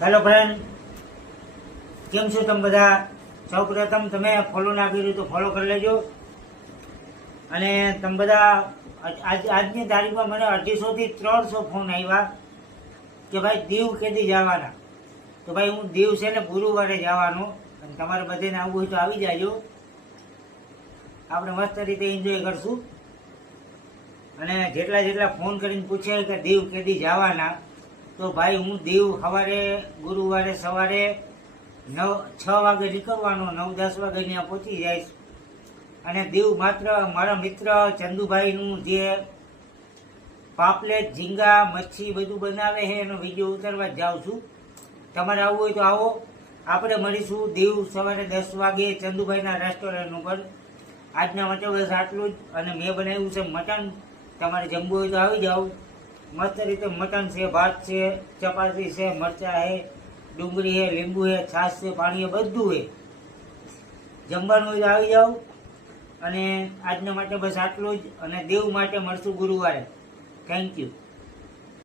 Hello friend, કેમ છો તમે બધા? સૌ પ્રથમ તમે ફોલો ના કર્યું તો ફોલો કરી લેજો. અને તમે બધા આજની તારીખમાં મને 250 થી 300 ફોન આવ્યા કે ભાઈ દીવ કેદી જવાના. તો ભાઈ હું દીવ છે ને ગુરુવારે જવાનો, અને તમારે બધાને આવવું હોય તો આવી જાજો. આપણે મસ્ત રીતે એન્જોય કરશું. અને જેટલા ફોન કરીને પૂછે કે દીવ કેદી જવાના, તો ભાઈ હું દીવ સવારે ગુરુવારે સવારે 6 વાગે નીકળવાનો, 9-10 વાગે ત્યાં પહોંચી જઈશ. અને દીવ માત્ર મારા મિત્ર ચંદુભાઈનું જે પાપલેટ, ઝીંગા, મચ્છી બધું બનાવે છે એનો વિડીયો ઉતારવા જ જાઉં છું. તમારે આવવું હોય તો આવો. આપણે મળીશું દીવ સવારે 10 વાગે ચંદુભાઈના રેસ્ટોરન્ટ ઉપર. આજના માટે બસ આટલું જ. અને મેં બનાવ્યું છે મટન. તમારે જમવું હોય તો આવી જાઓ. મસ્ત રીતે મટન છે, ભાત છે, ચપાતી છે, મરચાં છે, ડુંગળી છે, લીંબુ છે, છાશ છે, પાણી છે, બધું છે. જમવાનું હોય તો આવી જાઓ. અને આજના માટે બસ આટલું જ. અને દીવ માટે મળશું ગુરુવારે. Thank you.